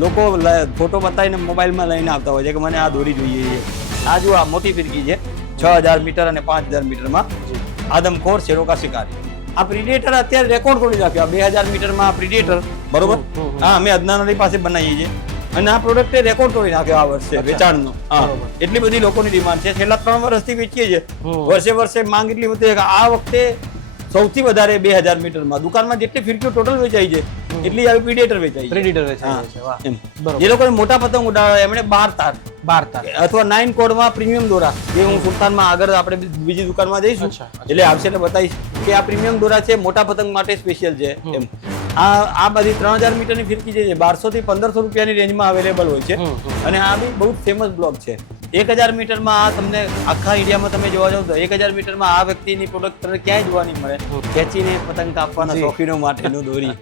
લોકો ફોટો બતાવીને મોબાઈલમાં લઈને આવતા હોય છે કે મને આ દોરી જોઈએ છે. આ જો આ મોટી ફિરકી છે 6000 મીટર અને 5000 મીટરમાં આદમખોર શેરોકા શિકારી. આ પ્રિડેટર અત્યારે રેકોર્ડ તોડી નાખ્યો. 2000 મીટરમાં આ પ્રિડેટર બરોબર. હા, અમે અદનાનરી પાસે બનાવીએ છીએ અને આ પ્રોડક્ટે રેકોર્ડ તોડી નાખ્યો આ વર્ષે વેચાણનો. હા, એટલી બધી લોકોની ડિમાન્ડ છે. છેલ્લા 3 વર્ષથી વેચીએ છીએ. વર્ષે માંગ એટલી વધી કે આ વખતે સૌથી વધારે 2000 મીટરમાં દુકાનમાં જેટલી ફિરકીઓ ટોટલ વેચાઈ છે એટલી આવી પ્રિડેટર વેચાઈ છે. જે લોકોને મોટા પતંગ ઉડાડે એમણે 12 તાર અથવા 9 કોડમાં પ્રીમિયમ દોરા, જે હું સુલતાનમાં આગળ આપણે બીજી દુકાનમાં જઈશું એટલે આવશે એટલે બતાવીશ કે આ પ્રીમિયમ દોરા છે, મોટા પતંગ માટે સ્પેશિયલ છે. એમ આ બધી 3000 મીટરની ફિરકી છે 1200 થી 1500 રૂપિયાની રેન્જમાં અવેલેબલ હોય છે અને આ બી બહુ ફેમસ બ્લોક છે. 1000 મીટરમાં આ તમને આખા ઇન્ડિયામાં તમે જોવા જાવ તો 1000 મીટરમાં આ વ્યક્તિની પ્રોડક્ટ તમને ક્યાંય જોવા નહીં મળે. ખેંચીને પતંગ કાપવાના શોખીનો માટેનું દોરી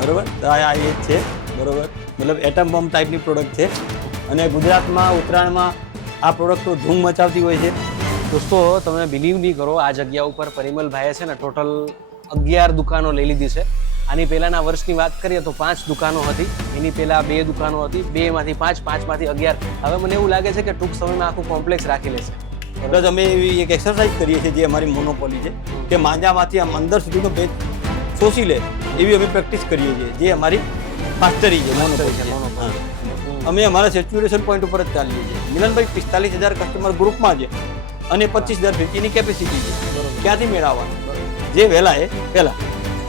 બરોબર. આ એ જ છે બરોબર. મતલબ એટમ બોમ્બ ટાઈપની પ્રોડક્ટ છે અને ગુજરાતમાં ઉત્તરાયણમાં આ પ્રોડક્ટ તો ધૂમ મચાવતી હોય છે. દોસ્તો, તમે બિલીવ નહીં કરો, આ જગ્યા ઉપર પરિમલભાઈએ છે ને ટોટલ 11 દુકાનો લઈ લીધી છે. આની પહેલાના વર્ષની વાત કરીએ તો 5 દુકાનો હતી, એની પહેલા 2 દુકાનો હતી, 2 માંથી 5, 5 માંથી 11. હવે મને એવું લાગે છે કે ટૂંક સમયમાં આખું કોમ્પ્લેક્સ રાખી લેશે. પ્લસ અમે એવી એક એક્સરસાઇઝ કરીએ છીએ જે અમારી મોનોપોલી છે કે માંજામાંથી આમ અંદર સુધીનો ભેજ શોષી લે એવી અમે પ્રેક્ટિસ કરીએ છીએ, જે અમારી માસ્ટરી છે મોનોપોલી. અમે અમારા સેચ્યુરેશન પોઈન્ટ ઉપર જ ચાલીએ છીએ. મિલનભાઈ 45000 કસ્ટમર ગ્રુપમાં છે અને 25000 ફિરકીની કેપેસિટી છે. ક્યાંથી મેળવવાનું? જે વહેલા એ પહેલા.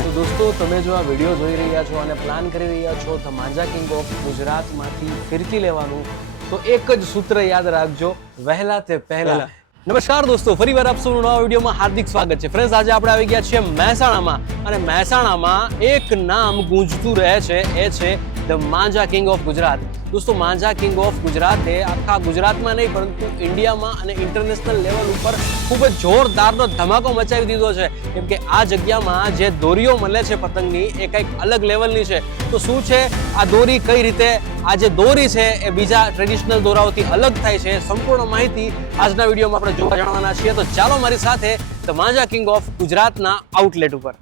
તો દોસ્તો, તમે જો આ વિડીયો જોઈ રહ્યા છો અને પ્લાન કરી રહ્યા છો તો માંજા કિંગ ઓફ ગુજરાતમાંથી ફિરકી લેવાનું, તો એક જ સૂત્ર યાદ રાખજો, વહેલા તે પહેલા. નમસ્કાર દોસ્તો, ફરીવાર આપ સૌનું નવા વિડીયોમાં હાર્દિક સ્વાગત છે. ફ્રેન્ડ્સ, આજે આપણે આવી ગયા છીએ મહેસાણામાં અને મહેસાણામાં એક નામ ગૂંજતું રહે છે, એ છે the Manja king of Gujarat. દોસ્તો, માંજા કિંગ ઓફ ગુજરાત એ આખા ગુજરાતમાં નહીં પરંતુ ઇન્ડિયામાં અને ઇન્ટરનેશનલ લેવલ ઉપર ખૂબ જ જોરદારનો ધમાકો મચાવી દીધો છે. કેમ કે આ જગ્યામાં જે દોરીઓ મળે છે પતંગની એ કંઈક અલગ લેવલની છે. તો શું છે આ દોરી, કઈ રીતે આ જે દોરી છે એ બીજા ટ્રેડિશનલ દોરાઓથી અલગ થાય છે, સંપૂર્ણ માહિતી આજના વિડીયોમાં આપણે જોવા જાણવાના છીએ. તો ચાલો મારી સાથે ધ માંજા કિંગ ઓફ ગુજરાતના આઉટલેટ ઉપર.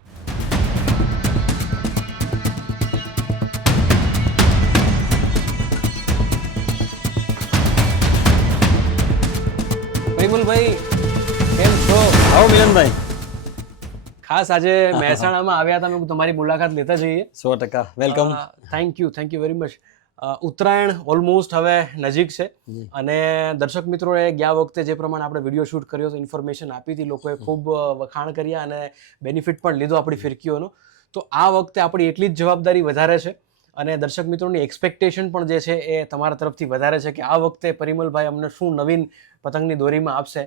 પરિમલભાઈ, કેમ છો? આવો મિલનભાઈ. ખાસ આજે મહેસાણામાં આવ્યા હતા, તમારી મુલાકાત લેતા જઈએ. 100% welcome. Thank you very much. Uttarayan almost હવે નજીક છે અને દર્શક મિત્રોએ ગયા વખતે જે પ્રમાણે આપણે વિડીયો શૂટ કર્યો હતો, ઇન્ફોર્મેશન આપી હતી, લોકોએ ખૂબ વખાણ કર્યા અને બેનિફિટ પણ લીધો આપણી ફિરકીઓનો. તો આ વખતે આપણી એટલી જ જવાબદારી વધારે છે અને દર્શક મિત્રોની એક્સપેક્ટેશન પણ જે છે એ તમારા તરફથી વધારે છે કે આ વખતે પરિમલભાઈ અમને શું નવીન પતંગની દોરીમાં આપશે.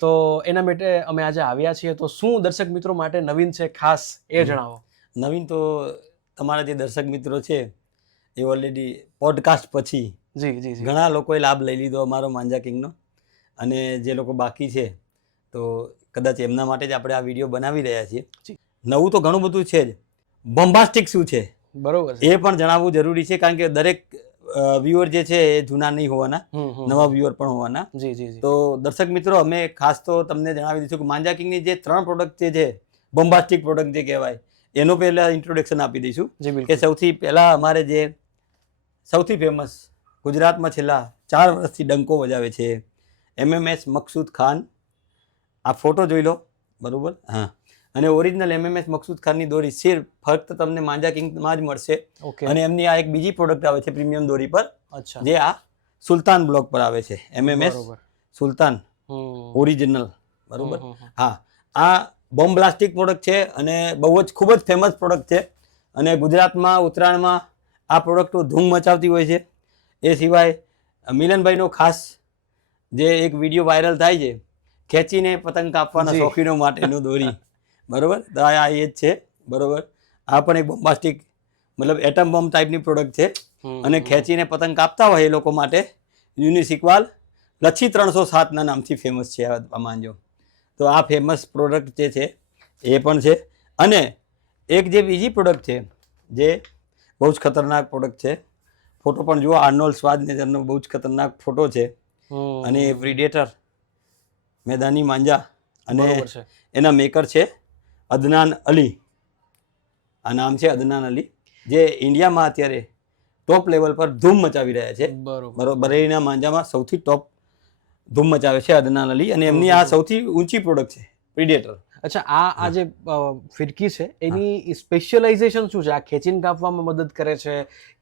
તો એના માટે અમે આજે આવ્યા છીએ. તો શું દર્શક મિત્રો માટે નવીન છે ખાસ એ જણાવો. નવીન તો તમારા જે દર્શક મિત્રો છે એ ઓલરેડી પોડકાસ્ટ પછી જી ઘણા લોકોએ લાભ લઈ લીધો અમારો માંજા કિંગનો, અને જે લોકો બાકી છે તો કદાચ એમના માટે જ આપણે આ વિડીયો બનાવી રહ્યા છીએ. નવું તો ઘણું બધું છે જ, બોમ્બાસ્ટિક શું છે બરોબર એ પણ જણાવવું જરૂરી છે, કારણ કે દરેક વ્યુઅર જે છે એ જૂના નહીં હોવાના, નવા વ્યુઅર પણ હોવાના. તો દર્શક મિત્રો, અમે ખાસ તો તમને જણાવી દઈશું કે માંજા કિંગની જે 3 પ્રોડક્ટ છે બોમ્બાસ્ટિક પ્રોડક્ટ જે કહેવાય, એનો પહેલા ઇન્ટ્રોડક્શન આપી દઈશું. કે સૌથી પહેલા અમારે જે સૌથી ફેમસ ગુજરાતમાં છેલ્લા 4 વર્ષથી ડંકો વજાવે છે MMS મકસૂદ ખાન. આ ફોટો જોઈ લો બરોબર. હા, અને ઓરિજિનલ MMS મકસૂદ ખાનની દોરી સિર્ફ ફક્ત તમને માંજા કિંગમાં જ મળશે. અને એમની આ એક બીજી પ્રોડક્ટ આવે છે પ્રીમિયમ દોરી પર, જે આ સુલતાન બ્લોક પર આવે છે, MMS સુલતાન ઓરિજિનલ બરોબર. હા, આ બોમ્બાસ્ટિક પ્રોડક્ટ છે અને બહુ જ ખૂબ જ ફેમસ પ્રોડક્ટ છે અને ગુજરાતમાં ઉત્તરાયણમાં આ પ્રોડક્ટો ધૂમ મચાવતી હોય છે. એ સિવાય મિલનભાઈનો ખાસ જે એક વિડીયો વાયરલ થાય છે, ખેંચીને પતંગ કાપવાના શોખીનો માટેનું દોરી બરોબર. તો આ એ જ છે બરોબર. આ પણ એક બોમ્બાસ્ટિક મતલબ એટમ બોમ્બ ટાઈપની પ્રોડક્ટ છે અને ખેંચીને પતંગ કાપતા હોય એ લોકો માટે યુનિસિક્વાલ લચ્છી 307ના નામથી ફેમસ છે આ માનજો. તો આ ફેમસ પ્રોડક્ટ જે છે એ પણ છે. અને એક જે બીજી પ્રોડક્ટ છે જે બહુ જ ખતરનાક પ્રોડક્ટ છે, ફોટો પણ જુઓ, આર્નોલ્ડ શ્વાર્ઝનેગરનો બહુ જ ખતરનાક ફોટો છે અને પ્રિડેટર મેદાની માંજા અને એના મેકર છે અદનાન અલી. આ નામ છે અદનાન અલી, જે ઇન્ડિયામાં અત્યારે ટોપ લેવલ પર ધૂમ મચાવી રહ્યા છે. બરોબર. બરેલીના માંજામાં સૌથી ટોપ ધૂમ મચાવે છે અદનાન અલી, અને એમની આ સૌથી ઊંચી પ્રોડક્ટ છે પ્રીડેટર. અચ્છા, આ જે ફિરકી છે એની સ્પેશિયલાઇઝેશન શું છે? આ ખેંચીને કાપવામાં મદદ કરે છે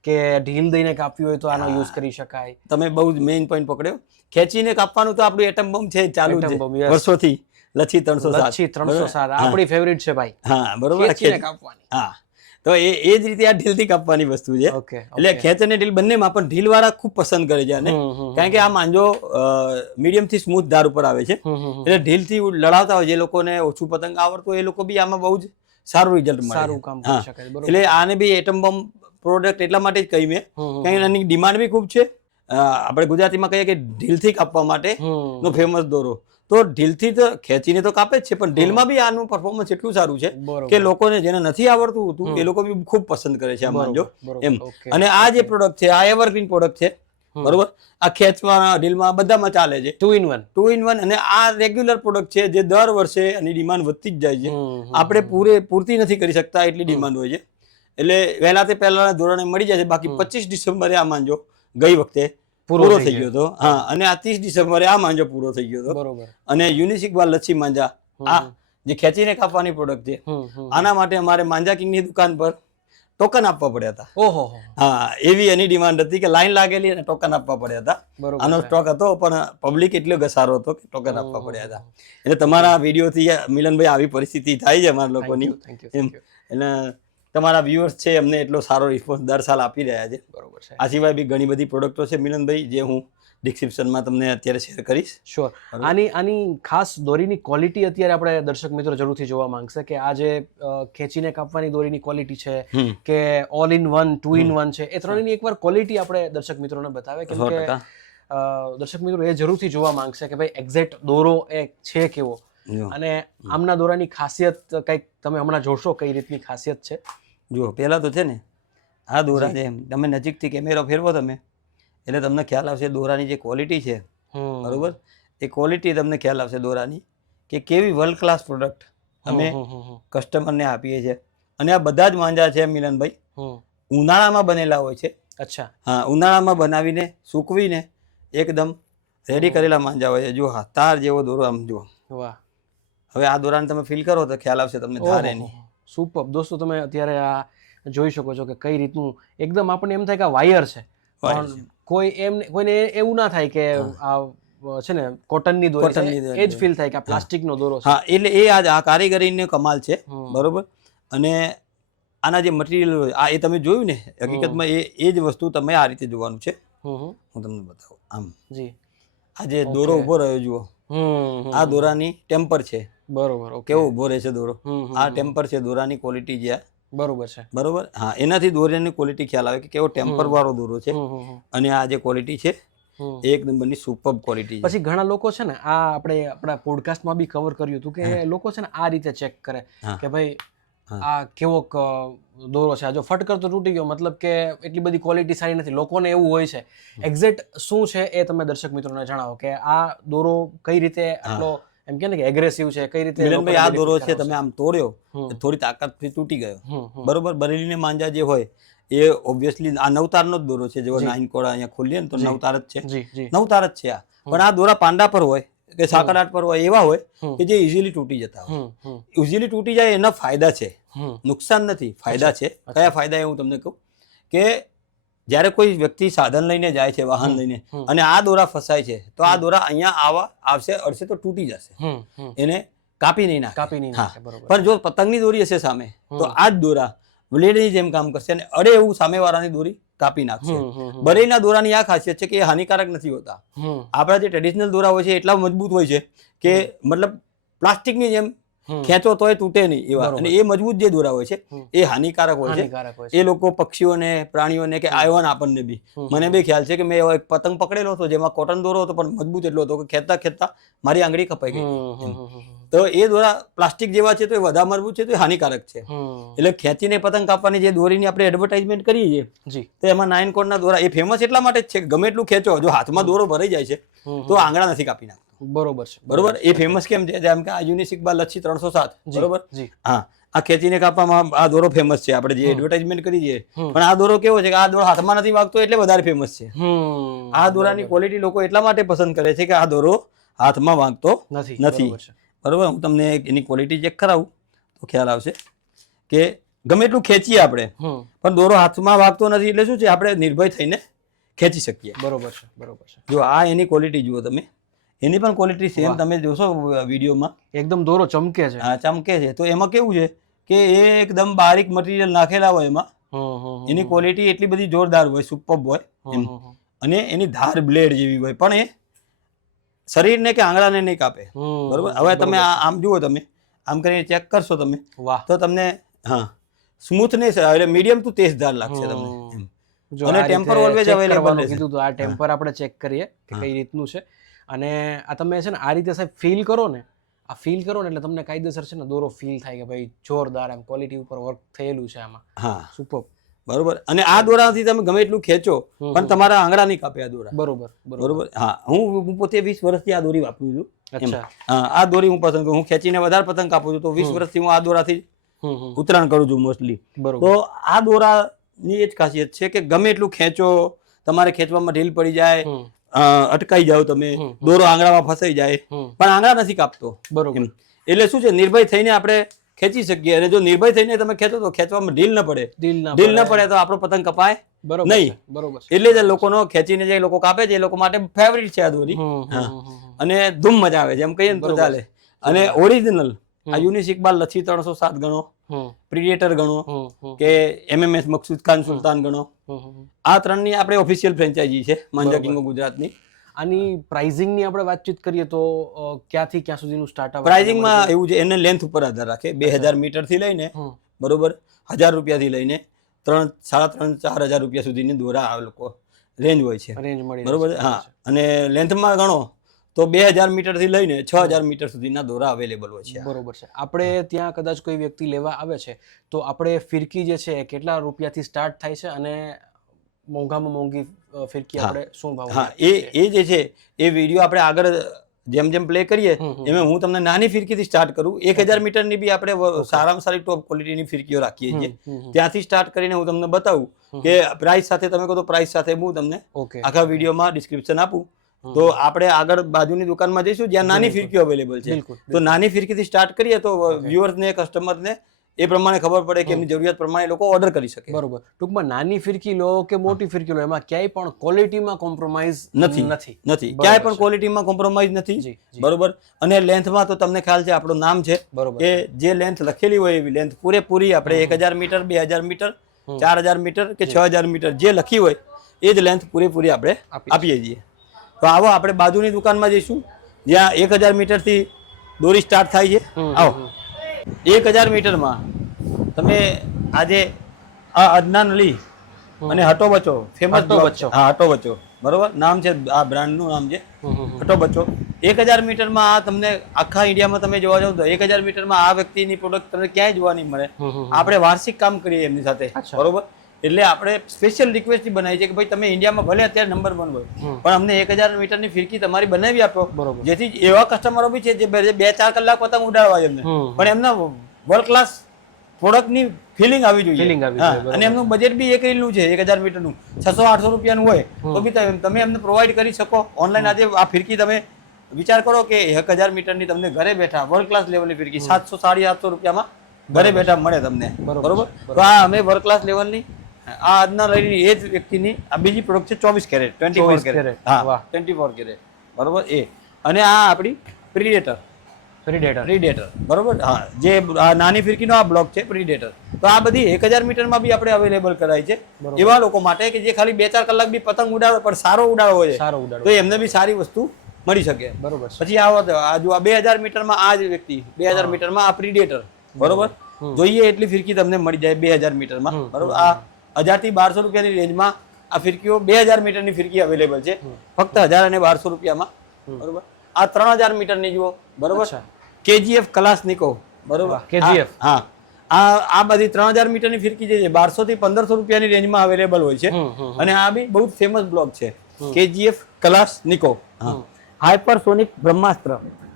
કે ઢીલ દઈને કાપવી હોય તો આનો યુઝ કરી શકાય? તમે બહુ જ મેઇન પોઈન્ટ પકડ્યો. ખેંચીને કાપવાનું તો આપણું એટમ બોમ્બ છે, ચાલુ છે વર્ષોથી, લચ્છી 307 આપણી ફેવરિટ છે ભાઈ. હા બરોબર, ખેંચીને કાપવાની. હા, તો એ જ રીતે આ ઢીલથી કાપવાની વસ્તુ છે. એટલે ખેંચ અને ઢીલ બંનેમાં, પણ ઢીલ વાળા ખૂબ પસંદ કરે છે આને, કારણ કે આ માંજો મીડિયમ થી સ્મૂથ ધાર ઉપર આવે છે. એટલે ઢીલ થી લડાવતા હોય જે લોકોને ઓછું પતંગ આવડતું હોય એ લોકો બી આમાં બહુ જ સારું રિઝલ્ટ મળે, સારું કામ કરી શકાય. એટલે આને બી એટમ બોમ્બ પ્રોડક્ટ એટલા માટે જ કહી મેં, કારણ કે એની ડિમાન્ડ બી ખૂબ છે. આપણે ગુજરાતીમાં કહીએ કે ઢીલથી કાપવા માટે નો ફેમસ દોરો. તો ઢીલથી તો ખેંચીને તો કાપે જ છે, પણ ઢીલમાં બી આનું પરફોર્મન્સ એટલું સારું છે કે લોકોને જેને નથી આવડતું હતું એ લોકો બી ખૂબ પસંદ કરે છે આ માંજો એમ. અને આ જે પ્રોડક્ટ છે આ એવરગ્રીન પ્રોડક્ટ છે, બરોબર. આ ખેંચમાં, ઢીલમાં, બધામાં ચાલે છે. 2 in 1. અને આ રેગ્યુલર પ્રોડક્ટ છે જે દર વર્ષે આની ડિમાન્ડ વધતી જ જાય છે. આપણે પૂરતી નથી કરી શકતા એટલી ડિમાન્ડ હોય છે. એટલે વહેલા તે પહેલાના ધોરણે મળી જાય છે. બાકી 25 ડિસેમ્બરે આ માંજો ગઈ વખતે પૂરો થઈ ગયો હતો. હા, અને આ 30 ડિસેમ્બરે આ માંજો પૂરો થઈ ગયો હતો. બરોબર. અને યુનિક વાલ લચ્છી માંજા, આ જે ખેંચીને કાપવાની પ્રોડક્ટ છે, આના માટે અમારે માંજા કિંગની દુકાન પર ટોકન આપવા પડ્યા હતા. ઓહો. હા, એવી એની ડિમાન્ડ હતી કે લાઈન લાગેલી અને ટોકન આપવા પડ્યા હતા. આનો સ્ટોક હતો પણ પબ્લિક એટલો ઘસારો હતો કે ટોકન આપવા પડ્યા હતા. એટલે તમારા વિડીયોથી મિલનભાઈ આવી પરિસ્થિતિ થાય છે અમારા લોકોની એમ. એટલે તમારા વ્યુઅર્સ છે એમને એટલો સારો રિસ્પોન્સ દર સાલ આપી રહ્યા છે. બરોબર છે. આ સિવાય બી ઘણી બધી પ્રોડક્ટો છે મિલનભાઈ, જે હું ડિસ્ક્રિપ્શનમાં તમને અત્યારે શેર કરીશ. શ્યોર. આની ખાસ દોરીની ક્વોલિટી અત્યારે આપણે દર્શક મિત્રો જરૂરથી જોવા માંગશે કે આ જે ખેંચીને કાપવાની દોરીની ક્વોલિટી છે કે ઓલ ઇન વન, 2 in 1 છે, એ ત્રણેયની એકવાર ક્વોલિટી આપણે દર્શક મિત્રોને બતાવે, કેમ કે દર્શક મિત્રો એ જરૂરથી જોવા માંગશે કે ભાઈ એક્ઝેક્ટ દોરો એ છે કેવો, અને આમના દોરાની ખાસિયત કંઈક તમે હમણાં જોશો કઈ રીતની ખાસિયત છે. જુઓ, પહેલા તો છે ને આ દોરા છે, તમે નજીકથી કેમેરો ફેરવો તમે એટલે તમને ખ્યાલ આવશે દોરાની જે ક્વોલિટી છે, બરોબર, એ ક્વોલિટી તમને ખ્યાલ આવશે દોરાની કે કેવી વર્લ્ડ ક્લાસ પ્રોડક્ટ અમે કસ્ટમરને આપીએ છીએ. અને આ બધા જ માંજા છે મિલનભાઈ ઉનાળામાં બનેલા હોય છે. અચ્છા. હા, ઉનાળામાં બનાવીને સૂકવીને એકદમ રેડી કરેલા માંજા હોય છે. જો હા, તાર જેવો દોરો આમ જુઓ. વાહ. હવે આ દોરાને તમે ફીલ કરો તો ખ્યાલ આવશે તમને ધાર એની. સુપર. દોસ્તો તમે અત્યારે આ જોઈ શકો છો કે કઈ રીતનું એકદમ આપણને એમ થાય કે આ વાયર છે, પણ કોઈને એવું ના થાય કે આ છે ને કોટનની દોરી છે, એ જ ફીલ થાય કે આ પ્લાસ્ટિકનો દોરો છે. હા, એટલે એ આ કારીગરીનો કમાલ છે, બરોબર. અને આના જે મટીરિયલ આ એ તમે જોયું ને, હકીકતમાં એ જ વસ્તુ તમે આ રીતે જોવાનું છે. હું તમને બતાવું. આમ જી, આ જે દોરો ઉભો રહ્યો જુઓ, આ દોરાની ટેમ્પર છે. બરોબર. કેવો ઉભો રહે છે દોરો, આ ટેમ્પર છે દોરાની ક્વોલિટી જે. બરોબર છે. બરોબર. હા, એનાથી દોરાની ક્વોલિટી ખ્યાલ આવે કે કેવો ટેમ્પર વાળો દોરો છે. અને આ જે ક્વોલિટી છે એક નંબરની સુપર ક્વોલિટી છે. પછી ઘણા લોકો છે ને આ આપણે આપણા પોડકાસ્ટમાં બી કવર કર્યું હતું કે લોકો છે ને આ રીતે ચેક કરે કે ભાઈ આ કેવો દોરો છે, આ જો ફટ કરતો તૂટી ગયો મતલબ કે એટલી બધી ક્વોલિટી સારી નથી. લોકોને એવું હોય છે. એક્ઝેક્ટ શું છે એ તમે દર્શક મિત્રોને જણાવો કે આ દોરો કઈ રીતે આટલો એમ કે ને કે એગ્રેસિવ છે, કઈ રીતે. મિલનભાઈ, આ દોરો છે તમે આમ તોડ્યો થોડી તાકાતથી તૂટી ગયો, બરોબર. બરેલીને માંજા જે હોય એ ઓબ્વિયસલી આ નવતારનો જ દોરો છે. જો 9 કોડા અહીંયા ખોલીએ ને તો નવતાર જ છે, નવતાર જ છે આ. પણ આ દોરા પાંડા પર હોય કે સાકરઆટ પર હોય એવા હોય કે જે ઇઝીલી તૂટી જતા હોય. ઇઝીલી તૂટી જાય એના ફાયદા છે, નુકસાન નથી, ફાયદા છે. કયા ફાયદા એ હું તમને કહું કે જ્યારે કોઈ વ્યક્તિ સાધન લઈને જાય છે, વાહન લઈને, અને આ દોરા ફસાય છે તો આ દોરા અહીંયા આવશે અડશે તો તૂટી જશે, એને કાપી નહીં નાખે. પણ જો પતંગની દોરી હશે સામે તો આ જ દોરા બ્લેડની જેમ કામ કરશે અને અડે એવું સામેવાળાની દોરી કાપી નાખશે. બરેલીના દોરાની આ ખાસિયત છે કે એ હાનિકારક નથી હોતા. આપણા જે ટ્રેડિશનલ દોરા હોય છે એટલા મજબૂત હોય છે કે મતલબ પ્લાસ્ટિકની જેમ ખેંચો તોય તૂટે નહીં એવા. અને એ મજબૂત જે દોરા હોય છે એ હાનિકારક હોય છે. એ લોકો પક્ષીઓને, પ્રાણીઓને કે આયવન આપણને બી, મને બી ખ્યાલ છે કે મેં એક પતંગ પકડેલો હતો જેમાં કોટન દોરો હતો પણ મજબૂત એટલો હતો કે ખેંચતા ખેંચતા મારી આંગળી કપાઈ ગઈ. તો એ દોરા પ્લાસ્ટિક જેવા છે તો એ વધારે મજબૂત છે તો એ હાનિકારક છે. એટલે ખેંચીને પતંગ કાપવાની જે દોરીની આપણે એડવર્ટાઇઝમેન્ટ કરીએ છીએ તો એમાં 9 કોડના દોરા એ ફેમસ એટલા માટે જ છે કે ગમે એટલું ખેંચો, જો હાથમાં દોરો ભરાઈ જાય છે તો આંગળા નથી કાપી નાખતા. બરોબર છે. બરોબર. એ ફેમસ કેમ છે? જેમ કે આ યુનિક બાલ લચ્છી 307, બરોબર. હા, આ ખેંચીને કાપવામાં આ દોરો ફેમસ છે, આપણે જે એડવર્ટાઇઝમેન્ટ કરી છે. પણ આ દોરો કેવો છે કે આ દોરો હાથમાં નથી વાગતો એટલે વધારે ફેમસ છે. આ દોરાની ક્વોલિટી લોકો એટલા માટે પસંદ કરે છે કે આ દોરો હાથમાં વાગતો નથી. બરોબર, હું તમને એની ક્વોલિટી ચેક કરાવું તો ખ્યાલ આવશે કે ગમે એટલું ખેંચીએ આપણે પણ દોરો હાથમાં વાગતો નથી એટલે શું છે આપણે નિર્ભય થઈને ખેંચી શકીએ. બરોબર છે, બરોબર છે. જો આ એની ક્વોલિટી જુઓ તમે, એની પણ ક્વોલિટી સેમ તમે જોશો વિડીયોમાં, એકદમ દોરો ચમકે છે. હા ચમકે છે. તો એમાં કેવું છે કે એ એકદમ બારીક મટીરિયલ નાખેલા હોય એમાં, એની ક્વોલિટી એટલી બધી જોરદાર હોય, સુપર્બ હોય એમ. અને એની ધાર બ્લેડ જેવી હોય, પણ એ શરીરને કે આંગળાને નહીં કાપે. બરોબર, હવે તમે આમ જુઓ, તમે આમ કરીને ચેક કરશો તમે તો તમને હા સ્મૂથનેસ એટલે મીડિયમ ટુ તેજ ધાર લાગશે તમને. અને ટેમ્પર ઓલવેઝ અવેલેબલ છે. કીધું તો આ ટેમ્પર આપણે ચેક કરીએ કે કઈ રીતનું છે. અને આ તમે છે ને આ રીતે સાહેબ ફીલ કરો ને, આ ફીલ કરો ને એટલે તમને કાયદેસર છે ને દોરો ફીલ થાય કે ભાઈ જોરદાર એમ ક્વોલિટી ઉપર વર્ક થયેલું છે આમાં. હા સુપર. બરોબર. અને આ દોરાથી તમે ગમે એટલું ખેંચો પણ તમારા આંગળા નહીં કાપે આ દોરા. બરોબર બરોબર. હા, હું પોતે 20 વર્ષથી આ દોરી વાપરું છું. અચ્છા. હા, આ દોરી હું પસંદ કરું. હું ખેંચીને વધારે પતંગ કાપું છું, તો 20 વર્ષથી હું આ દોરાથી ઉત્તરાયણ કરું છું મોસ્ટલી. તો આ દોરાની એ જ ખાસિયત છે કે ગમે એટલું ખેંચો, તમારે ખેંચવામાં ઢીલ પડી જાય, અટકાઈ જાવ તમે, દોરો આંગળામાં ફસાઈ જાય પણ આંગળા નથી કાપતો. બરોબર. એટલે શું છે નિર્ભય થઈને આપણે ખેંચી શકીએ. અને જો નિર્ભય થઈને તમે ખેંચો તો ખેંચવામાં ઢીલ ન પડે, ઢીલ ન પડે તો આપણો પતંગ કપાય નહીં. બરોબર. એટલે જ લોકોનો ખેંચીને જે લોકો કાપે છે એ લોકો માટે ફેવરિટ છે આ દોરી. અને ધૂમ મજા આવે છે એમ કહીએ ને તો ચાલે. અને ઓરિજિનલ આ યુનિસ ઇકબાલ લચ્છી 307 ગણો, પ્રિડેટર ગણો કે MMS મકસૂદ ખાન સુલતાન ગણો, આ ત્રણની આપણે ઓફિશિયલ ફ્રેન્ચાઇઝી છે માંજા કિંગ ઓફ ગુજરાતની. આની પ્રાઇઝિંગની આપણે વાતચીત કરીએ તો ક્યાંથી ક્યાં સુધીનું સ્ટાર્ટઅપ? પ્રાઇઝિંગમાં એવું છે, એને લેન્થ ઉપર આધાર રાખે. 2000 મીટરથી લઈને બરોબર 1000 રૂપિયાથી લઈને 3,500-4,000 રૂપિયા સુધીની દોરા આ લોકો રેન્જ હોય છે. બરોબર. હા, અને લેન્થમાં ગણો તો 2000 મીટરથી લઈને 6000 મીટર સુધીના દોરા અવેલેબલ હોય છે. બરોબર છે. આપણે ત્યાં કદાચ કોઈ વ્યક્તિ લેવા આવે છે તો આપણે ફિરકી જે છે એ કેટલા રૂપિયાથી સ્ટાર્ટ થાય છે અને મોંઘામાં મોંઘી ફિરકી આપણે શું ભાવ? હા, એ જે છે એ વિડીયો આપણે આગળ જેમ જેમ પ્લે કરીએ એમાં હું તમને નાની ફિરકીથી સ્ટાર્ટ કરું. 1000 મીટરની બી આપણે સારામાં સારી ટોપ ક્વોલિટીની ફિરકીઓ રાખીએ છીએ. ત્યાંથી સ્ટાર્ટ કરીને હું તમને બતાવું કે પ્રાઇસ સાથે તમે કહો તો પ્રાઇસ સાથે હું તમને આખા વિડીયોમાં ડિસ્ક્રિપ્શન આપું. તો આપણે આગળ બાજુની દુકાનમાં જઈશું જ્યાં નાની ફિરકીઓ અવેલેબલ છે. તો નાની ફિરકીથી સ્ટાર્ટ કરીએ તો વ્યુઅર્સને, કસ્ટમરને એ પ્રમાણે ખબર પડે કે એમની જરૂરિયાત પ્રમાણે લોકો ઓર્ડર કરી શકે. બરોબર. ટૂંકમાં નાની ફિરકી લો કે મોટી ફિરકી લો, એમાં ક્યાંય પણ ક્વોલિટીમાં કોમ્પ્રોમાઇઝ નથી. ક્યાંય પણ ક્વોલિટીમાં કોમ્પ્રોમાઇઝ નથી. બરોબર. અને લેન્થમાં તો તમને ખ્યાલ છે આપણું નામ છે એ જે લેન્થ લખેલી હોય એવી લેન્થ પૂરેપૂરી આપણે 1000 મીટર, 2000 મીટર, 4000 મીટર કે 6000 મીટર જે લખી હોય એ જ લેન્થ પૂરેપૂરી આપણે આપીએ છીએ. તો આવો આપણે બાજુની દુકાનમાં જઈશું જ્યાં 1000 મીટરથી દોરી સ્ટાર્ટ થાય છે. આવો 1000 મીટરમાં તમે આજે આ અદનાન અલી અને હટો બચો ફેમસ બચ્ચો. હા, હટો બચ્ચો. બરોબર નામ છે, આ બ્રાન્ડનું નામ છે હટો બચ્ચો. 1000 મીટરમાં આ તમને આખા ઇન્ડિયામાં તમે જોવા જાવ તો 1000 મીટરમાં આ વ્યક્તિની પ્રોડક્ટ તમને ક્યાંય જોવા નહીં મળે. આપણે વાર્ષિક કામ કરીએ એમની સાથે. બરોબર. એટલે આપણે સ્પેશિયલ રિક્વેસ્ટ બનાવી છે કે ભાઈ તમે ઇન્ડિયામાં ભલે અત્યારે નંબર 1 હોય પણ અમને 1000 મીટરની ફિરકી તમારી બનાવી આપો. જેથી એવા કસ્ટમરો બી છે જે 2-4 કલાક પતંગ ઉડાડવા એમને, પણ એમના વર્લ્ડ ક્લાસ પ્રોડક્ટની ફિલિંગ આવી જોઈએ. અને એમનું બજેટ બી એક રીતનું છે 1000 મીટરનું 600-800 રૂપિયાનું હોય તો બી તમે એમને પ્રોવાઈડ કરી શકો ઓનલાઈન. આજે આ ફિરકી તમે વિચાર કરો કે 1000 મીટરની તમને ઘરે બેઠા વર્લ્ડ ક્લાસ લેવલની ફિરકી 700-750 રૂપિયામાં ઘરે બેઠા મળે તમને. બરોબર. તો આ અમે વર્લ્ડ ક્લાસ લેવલની આ આજના લઈને એ જ વ્યક્તિની આ બીજી પ્રોડક્ટ છે 24 કેરેટ, 24 કેરેટ. હા, 24 કેરેટ. બરોબર. એ અને આ આપણી પ્રિડેટર. બરોબર. હા, જે નાની ફિરકીનો આ બ્લોક છે પ્રિડેટર. તો આ બધી 1000 મીટરમાં બી આપણે અવેલેબલ કરાય છે એવા લોકો માટે કે જે ખાલી 2-4 કલાક બી પતંગ ઉડાડો પણ સારો ઉડાડવો છે તો એમને બી સારી વસ્તુ મળી શકે. બરોબર. પછી આવો આ જો આ 2000 મીટરમાં આ જ વ્યક્તિ 2000 મીટરમાં આ પ્રિડેટર. બરોબર. જોઈએ એટલી ફિરકી તમને મળી જાય 2000 મીટરમાં. બરોબર. આ 1000 થી 1200 રૂપિયાની રેન્જમાં આ ફિરકીઓ 2000 મીટરની ફિરકી અવેલેબલ છે ફક્ત 1000 અને 1200 રૂપિયામાં. બરોબર. આ 3000 મીટરની જુઓ. બરોબર. KGF કલાસનિકો. બરોબર. KGF. હા, આ બધી 3000 મીટરની ફિરકી જે છે 1200 થી 1500 રૂપિયાની રેન્જમાં અવેલેબલ હોય છે. અને આ બી બહુ ફેમસ બ્લોક છે KGF કલાસનિકો. હાઇપરસોનિક બ્રહ્માસ્ત્ર.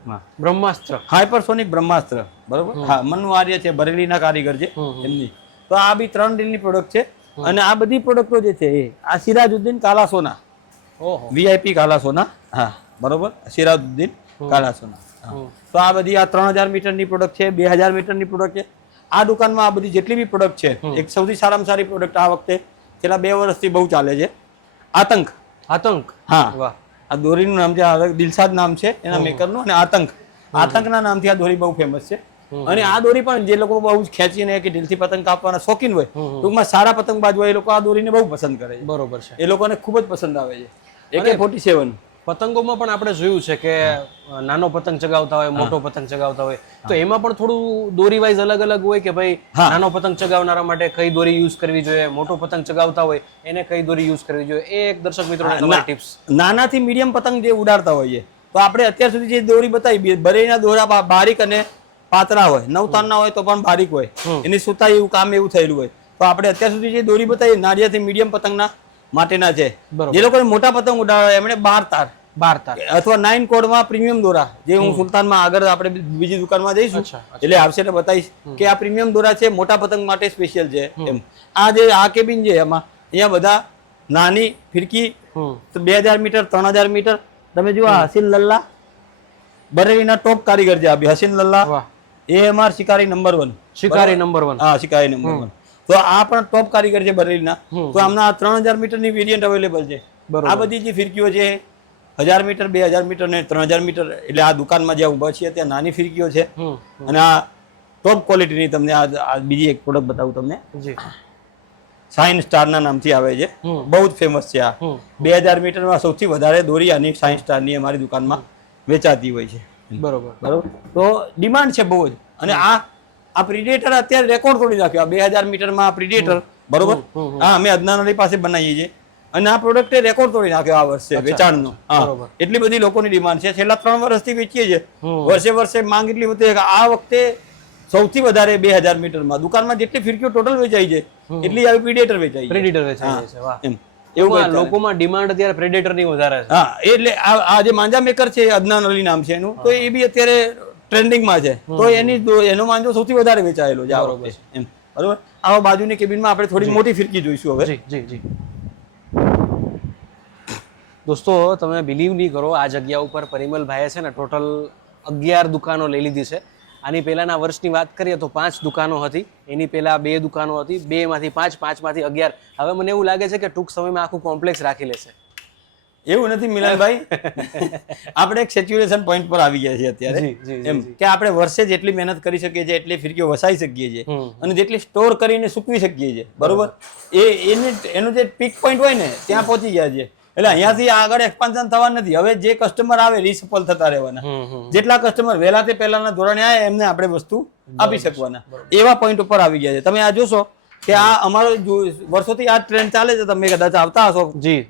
હા બ્રહ્માસ્ત્ર, હાઇપરસોનિક બ્રહ્માસ્ત્ર, બરોબર. હા, મનુ આર્ય છે, બરેલીના કારીગર છે એમની. તો આ બી 3 ડીલની પ્રોડક્ટ છે. અને આ બધી પ્રોડક્ટો જે છે એ આ સિરાજુદ્દીન કાલા સોના, ઓહો, વીઆઈપી કાલા સોના, હા બરોબર, સિરાજુદ્દીન કાલા સોના. તો આ બધી આ 3000 મીટરની પ્રોડક્ટ છે, 2000 મીટરની પ્રોડક્ટ છે. આ દુકાનમાં આ બધી જેટલી બી પ્રોડક્ટ છે, એક સૌથી સારામાં સારી પ્રોડક્ટ આ વખતે છેલ્લા 2 વર્ષથી બહુ ચાલે છે, આતંક. આતંક, હા, વાહ, આ દોરીનું નામ છે, દિલશાદ નામ છે એના મેકરનું, અને આતંકના નામથી આ દોરી બહુ ફેમસ છે. અને આ દોરી પણ જે લોકો બહુ જ ખેંચીને કે દિલથી પતંગ કાપવાના શોખીન હોય, ટૂંકમાં સારા પતંગબાજ હોય, એ લોકો આ દોરીને બહુ પસંદ કરે છે. બરોબર છે. એ લોકોને ખૂબ જ પસંદ આવે છે. AK-47 પતંગોમાં પણ આપણે જોયું છે કે નાનો પતંગ ચગાવતા હોય, મોટો પતંગ ચગાવતા હોય, તો એમાં પણ થોડું દોરી વાઇઝ અલગ અલગ હોય કે ભાઈ નાનો પતંગ ચગાવનારા માટે કઈ દોરી યુઝ કરવી જોઈએ, મોટો પતંગ ચગાવતા હોય એને કઈ દોરી યુઝ કરવી જોઈએ, એ એક દર્શક મિત્રોને તમારી ટિપ્સ. નાનાથી મીડિયમ પતંગ જે ઉડાડતા હોઈએ, તો આપણે અત્યાર સુધી જે દોરી બતાવી, બરેલીના દોરા બારીક અને પાતળા હોય, 9 તારના હોય તો પણ બારીક હોય, એની સુતાઈ એવું કામ એવું થયેલું હોય. તો આપણે અત્યાર સુધી જે દોરી બતાવી નાડિયાથી મીડિયમ પતંગના માટેના છે. જે લોકોને મોટા પતંગ ઉડાડવા એમણે 12 તાર અથવા 9 કોડમાં પ્રીમિયમ દોરા, જે હું સુલતાનમાં આગળ આપણે બીજી દુકાનમાં જઈશું એટલે આવશે એટલે બતાવીશ કે આ પ્રીમિયમ દોરા છે, મોટા પતંગ માટે સ્પેશિયલ છે એમ. આ જે આ કેબિન છે એમાં અહીંયા બધા નાની ફિરકી 2000 મીટર, 3000 મીટર. તમે જુઓ હસીન લલ્લા, બરેલીના ટોપ કારીગર છે આ હસીન લલ્લા, AMR શિકારી નંબર 1, શિકારી નંબર 1, હા શિકારી નંબર 1. તો આ પણ ટોપ કારીગર છે બરેલીના. તો આમના 3000 મીટરની વેરિયન્ટ અવેલેબલ છે. આ બધી જે ફિરકીઓ છે 1000 મીટર, 2000 મીટર ને 3000 મીટર, એટલે આ દુકાનમાં જ્યાં ઊભા છીએ ત્યાં નાની ફિરકીઓ છે. અને આ ટોપ ક્વોલિટીની તમને આ બીજી એક પ્રોડક્ટ બતાવું તમને. શાઇન સ્ટારના નામથી આવે છે, બહુ જ ફેમસ છે આ. 2000 મીટરમાં સૌથી વધારે દોરી આની શાઇન સ્ટારની અમારી દુકાનમાં વેચાતી હોય છે. બરોબર. તો ડિમાન્ડ છે બહુ જ. અને આ પ્રિડેટર અત્યારે રેકોર્ડ તોડી નાખ્યો. આ 2000 મીટરમાં પ્રિડેટર, બરોબર, હા અમે અદનાન અલી પાસે બનાવીએ છીએ. અને આ પ્રોડક્ટે રેકોર્ડ તોડી નાખ્યો આ વર્ષે વેચાણનો. હા, એટલી બધી લોકોની ડિમાન્ડ છે. છેલ્લા 3 વર્ષથી વેચીએ છીએ. વર્ષે માંગ એટલી વધી કે આ વખતે સૌથી વધારે 2000 મીટરમાં દુકાનમાં જેટલી ફિરકીઓ ટોટલ વેચાઈ છે એટલી આવી પ્રિડેટર વેચાઈ છે. વાહ, એમ એવું લોકોમાં ડિમાન્ડ અત્યારે પ્રેડેટરની વધારે છે. હા, એટલે આ જે માંજા મેકર છે, અદનાન અલી નામ છે એનું, તો એ બી અત્યારે ટ્રેન્ડિંગમાં છે. તો એનો માંજો સૌથી વધારે વેચાયેલો છે આ વખતે એમ. બરોબર. આવા બાજુની કેબિનમાં આપણે થોડી મોટી ફિરકી જોઈશું હવે. જી જી. દોસ્તો, તમે બિલીવ નહીં કરો, આ જગ્યા ઉપર પરિમલભાઈએ છે ને ટોટલ 11 દુકાનો લઈ લીધી છે. આની પહેલાના વર્ષની વાત કરીએ તો 5 દુકાનો હતી, એની પહેલા 2 દુકાનો હતી, 2 માંથી 5, 5 માંથી 11. હવે મને એવું લાગે છે કે ટૂંક સમયમાં આખું કોમ્પ્લેક્સ રાખી લેશે. એવું નથી મિલનભાઈ, આપણે એક સેચ્યુરેશન પોઈન્ટ પર આવી ગયા છીએ અત્યારે એમ કે આપણે વર્ષે જેટલી મહેનત કરી શકીએ છીએ એટલી ફિરકીઓ વસાઈ શકીએ છીએ અને જેટલી સ્ટોર કરીને સૂકવી શકીએ છીએ, બરોબર, એનું જે પીક પોઈન્ટ હોય ને ત્યાં પહોંચી ગયા છે. એટલે અહીંયાથી આગળ એક્સપાન્શન થવા નથી. હવે જે કસ્ટમર આવે રીસફલ થતા રહેવાના. જેટલા કસ્ટમર વહેલા તે પહેલાના ધોરણે આવે એમને આપણે વસ્તુ આપી શકવાના, એવા પોઈન્ટ ઉપર આવી ગયા છે. તમે આ જોશો કે આ અમારો વર્ષોથી આ ટ્રેન્ડ ચાલે છે. તમે કદાચ આવતા હશો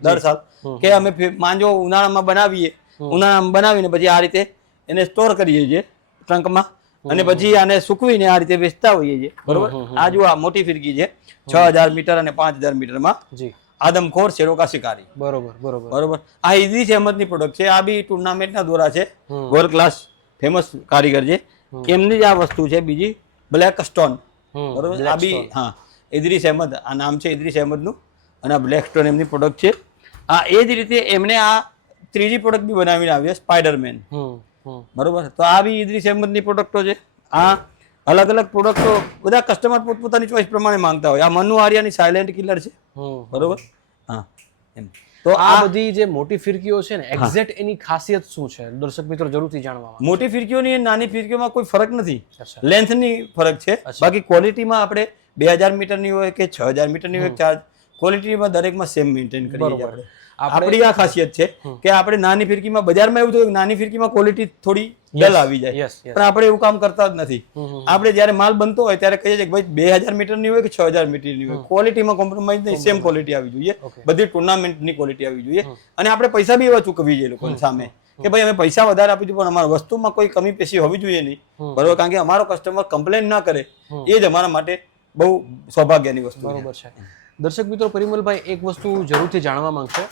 દર સાલ કે અમે માંજો ઉનાળામાં બનાવીએ, ઉનાળામાં બનાવીને પછી આ રીતે એને સ્ટોર કરીએ છીએ ટ્રંકમાં અને પછી આને સૂકવીને આ રીતે વેચતા હોઈએ છીએ, બરોબર. આ જો આ મોટી ફિરકી છે 6000 મીટર અને 5000 મીટરમાં આદમખોર શેરોકા શિકારી, બરોબર. આ ઇદ્રીસ અહેમદની પ્રોડક્ટ છે. આ બી ટુર્નામેન્ટના દોરા છે, વર્લ્ડ ક્લાસ ફેમસ કારીગર છે. એમની જ આ વસ્તુ છે. બીજી બ્લેક સ્ટોન, બરોબર. આ બી હા ઇદ્રીસ અહેમદ, આ નામ છે ઇદ્રીસ અહેમદનું. અને આ બ્લેક સ્ટોન એમની પ્રોડક્ટ છે. આ એ જ રીતે એમને આ ત્રીજી પ્રોડક્ટ બી બનાવીને આવી છે, સ્પાઈડરમેન, બરોબર. તો આ બી ઇદ્રીસ અહેમદની પ્રોડક્ટો છે. આ અલગ અલગ પ્રોડક્ટો બધા કસ્ટમર પોતપોતાની ચોઈસ પ્રમાણે માંગતા હોય. આ મનુ આર્યાની સાયલેન્ટ કિલર છે, બરોબર. હા, એમ. તો આ બધી જે મોટી ફિરકીઓ છે ને, એક્ઝેક્ટ એની ખાસિયત શું છે દર્શક મિત્રો જરૂરથી જાણવા માંગે. મોટી ફિરકીઓની અને નાની ફિરકીઓમાં કોઈ ફરક નથી, લેન્થની ફરક છે. બાકી ક્વોલિટીમાં આપણે 2000 મીટરની હોય કે 6000 મીટરની હોય, ચાર્જ ક્વોલિટીમાં દરેકમાં સેમ મેન્ટેન કરીએ છીએ આપણે. આપણી આ ખાસિયત છે કે આપણે નાની ફિરકીમાં બજારમાં એવું થયું નાની ફિરકીમાં ક્વોલિટી થોડી ડલ આવી જાય, પણ આપણે એવું કામ કરતા જ નથી. આપણે જ્યારે માલ બનતો હોય ત્યારે કહીએ છીએ કે ભાઈ 2000 મીટરની હોય કે 6000 મીટરની હોય, ક્વોલિટીમાં કોમ્પ્રોમાઇઝ નહીં, સેમ ક્વોલિટી આવી જોઈએ, બધી ટુર્નામેન્ટની ક્વોલિટી આવી જોઈએ. અને આપણે પૈસા બી એવા ચૂકવી જોઈએ લોકોની સામે કે ભાઈ અમે પૈસા વધારે આપીશું પણ અમારી વસ્તુમાં કોઈ કમી પેશી હોવી જોઈએ નહીં, બરોબર. કારણ કે અમારો કસ્ટમર કમ્પ્લેન ના કરે એ જ અમારા માટે બહુ સૌભાગ્યની વસ્તુ, બરોબર છે. દર્શક મિત્રો, પરિમલભાઈ એક વસ્તુ જરૂરથી જાણવા માંગશે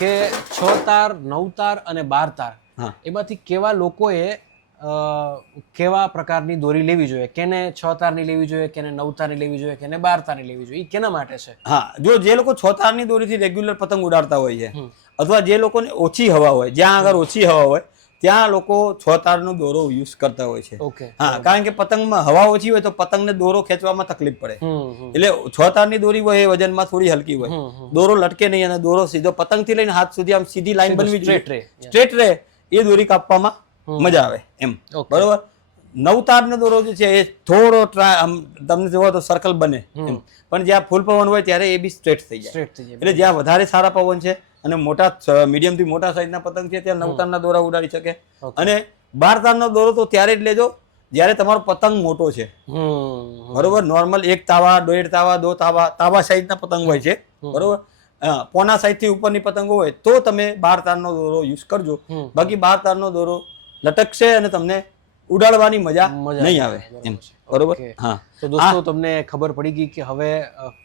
કે 6 તાર, 9 તાર અને 12 તાર એમાંથી કેવા લોકોએ કેવા પ્રકારની દોરી લેવી જોઈએ, કેને 6 તારની લેવી જોઈએ, કેને 9 તારની લેવી જોઈએ, કેને 12 તારની લેવી જોઈએ, એ કેના માટે છે? હા, જો જે લોકો 6 તારની દોરીથી રેગ્યુલર પતંગ ઉડાડતા હોય છે અથવા જે લોકોને ઓછી હવા હોય, જ્યાં આગળ ઓછી હવા હોય ત્યાં લોકો 6 તારનો દોરો યુઝ કરતા હોય છે. ઓકે. હા, કારણ કે પતંગમાં હવા ઓછી હોય તો પતંગને દોરો ખેંચવામાં તકલીફ પડે. એટલે 6 તારની દોરી હોય એ વજનમાં થોડી હલકી હોય, દોરો લટકે નહીં અને દોરો સીધો પતંગથી લઈને હાથ સુધી આમ સીધી લાઈન બનવી જોઈએ, સ્ટ્રેટ રહે, એ દોરી કાપવામાં મજા આવે એમ. બરોબર. 9 તારનો દોરો જે છે એ થોડો આમ તમને જોવો તો સર્કલ બને એમ, પણ જ્યાં ફૂલ પવન હોય ત્યારે એ બી સ્ટ્રેટ થઈ જાય. એટલે જ્યાં વધારે સારા પવન છે અને મોટા મીડિયમ થી મોટા સાઈઝના પતંગ છે ત્યાં 9 તારના દોરા ઉડાડી શકે. અને 12 તારનો દોરો તો ત્યારે જ લેજો જ્યારે તમારો પતંગ મોટો છે. બરોબર. નોર્મલ 1 તાવા, 1.5 તાવા, 2 તાવા સાઈઝના પતંગ હોય છે. બરોબર. પોના સાઈઝ થી ઉપરની પતંગો હોય તો તમે 12 તારનો દોરો યુઝ કરજો. બાકી 12 તારનો દોરો લટકશે અને તમને ઉડાડવાની મજા નહીં આવે એમ. બરોબર. હા, તો દોસ્તો તમને ખબર પડી ગઈ કે હવે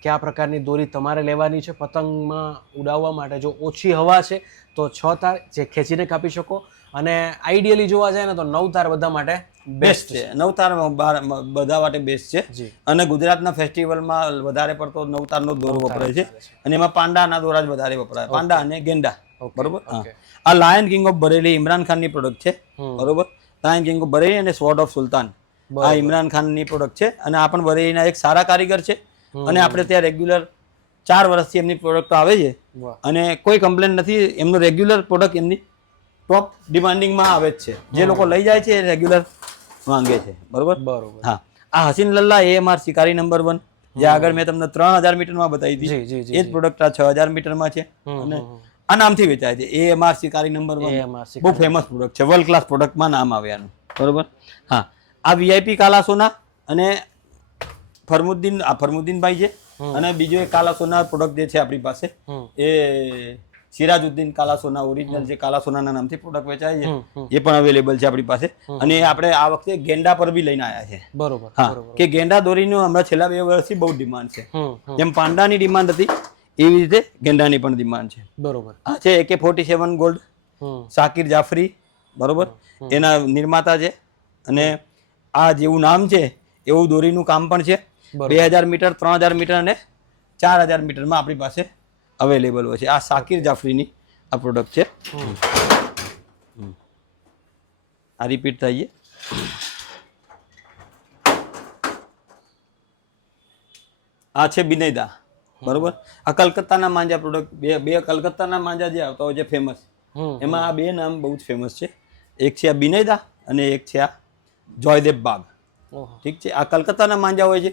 કયા પ્રકારની દોરી તમારે લેવાની છે પતંગમાં ઉડાવવા માટે. જો ઓછી હવા છે તો 6 તાર જે ખેંચીને કાપી શકો, અને આઈડિયલી જોવા જાય ને તો 9 તાર બધા માટે બેસ્ટ છે. 9 તાર બધા માટે બેસ્ટ છે. અને ગુજરાતના ફેસ્ટિવલમાં વધારે પડતો 9 તારનો દોરો વપરાય છે અને એમાં પાંડાના દોરા જ વધારે વપરાય, પાંડા અને ગેંડા. બરોબર. આ lion king of Bareilly Imran ખાનની પ્રોડક્ટ છે. બરોબર. લાયન કિંગ ઓફ બરેલી અને સ્વોર્ડ ઓફ સુલતાન આ ઇમરાન ખાનની પ્રોડક્ટ છે અને આ પણ બરેલીના એક સારા કારીગર છે અને આપણે ત્યાં રેગ્યુલર 4 વર્ષથી એમની પ્રોડક્ટ આવે છે અને કોઈ કમ્પ્લેન નથી. એમનો રેગ્યુલર પ્રોડક્ટ એમની ટોપ ડિમાન્ડિંગમાં આવે જ છે. જે લોકો લઈ જાય છે એ રેગ્યુલર માંગે છે. બરોબર. હા, આ હસીન લલ્લા AMR શિકારી નંબર 1 જે આગળ મેં તમને 3000 મીટરમાં બતાવી હતી, એ જ પ્રોડક્ટ આ 6000 મીટરમાં છે અને આ નામથી વેચાય છે. AMR શિકારી નંબર 1 બહુ ફેમસ પ્રોડક્ટ છે, વર્લ્ડ ક્લાસ પ્રોડક્ટમાં નામ આવે આનું. બરોબર. હા, આ VIP કાલા સોના અને ફરમુદ્દીનભાઈ છે અને બીજો એક કાલા સોના પ્રોડક્ટ જે છે આપણી પાસે એ સિરાજુદ્દીન કાલા સોના ઓરિજિનલ જે કાલા સોનાના નામથી પ્રોડક્ટ વેચાય છે એ પણ અવેલેબલ છે આપણી પાસે. અને આપણે આ વખતે ગેંડા પર બી લઈને આવ્યા છે. બરોબર. હા, કે ગેંડા દોરીનું હમણાં છેલ્લા 2 વર્ષથી બહુ ડિમાન્ડ છે. જેમ પાંડાની ડિમાન્ડ હતી એવી રીતે ગેંડાની પણ ડિમાન્ડ છે. બરોબર. આ છે AK-47 ગોલ્ડ, શાકિર જાફરી. બરોબર. એના નિર્માતા છે અને આ જેવું નામ છે એવું દોરીનું કામ પણ છે. 2000 મીટર, 3000 મીટર અને 4000 મીટરમાં આપણી પાસે અવેલેબલ હોય છે. આ શાકિર જાફરીની આ પ્રોડક્ટ છે. આ રિપીટ થઈએ. આ છે બિનૈદા. બરોબર. આ કલકત્તાના માંજા પ્રોડક્ટ, બે કલકત્તાના માંજા જે આવતા હોય છે ફેમસ, એમાં આ 2 નામ બહુ જ ફેમસ છે. એક છે આ બિનૈદા અને એક છે આ જોયદેવ બાગ. ઠીક છે. આ કલકત્તાના માંજા હોય છે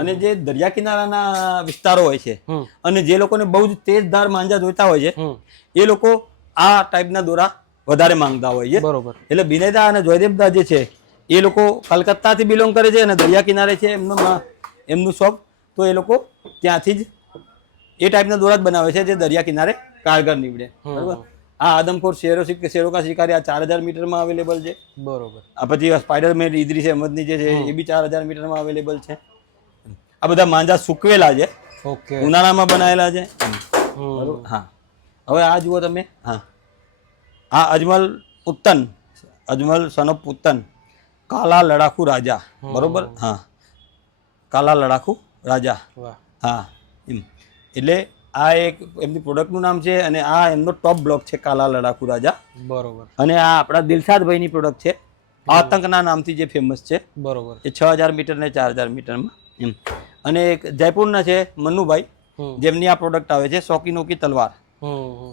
અને જે દરિયા કિનારાના વિસ્તારો હોય છે અને જે લોકોને બહુ જ તેજધાર માંજા જોઈતા હોય છે એ લોકો આ ટાઈપના દોરા વધારે માંગતા હોય છે. બરોબર. એટલે બિનૈદા અને જોયદેવદા જે છે એ લોકો કલકત્તાથી બિલોંગ કરે છે અને દરિયા કિનારે છે એમનું શોપ, તો એ લોકો ત્યાંથી જ એ ટાઈપના દોરા જ બનાવે છે જે દરિયા કિનારે કારગર નીવડે. બરોબર. આ આદમખોર શેરો કા શિકારી આ 4000 મીટરમાં અવેલેબલ છે. બરોબર. આ પછી સ્પાઈડરમેન ઇદ્રીસ અહેમદની જે છે એ બી 4000 મીટરમાં અવેલેબલ છે. આ બધા માંજા સૂકવેલા છે, ઉનાળામાં બનાવેલા છે. બરોબર. હા, હવે આ જુઓ તમે. હા, આ અજમલ સન ઓફ પુત્તન, કાલા લડાખુ રાજા. બરોબર. હા, કાલા લડાખુ રાજા. હા, એમ. એટલે આ એક એમની પ્રોડક્ટનું નામ છે અને આ એમનો ટોપ બ્લોક છે કાલા લડાખુ રાજા. બરોબર. અને આ આપણા દિલશાદભાઈની પ્રોડક્ટ છે, આતંકના નામથી જે ફેમસ છે. બરોબર. એ 6000 મીટર ને 4000 મીટરમાં એમ. અને એક જયપુરના છે મન્નુભાઈ, જેમની આ પ્રોડક્ટ આવે છે શોકીનો કી તલવાર.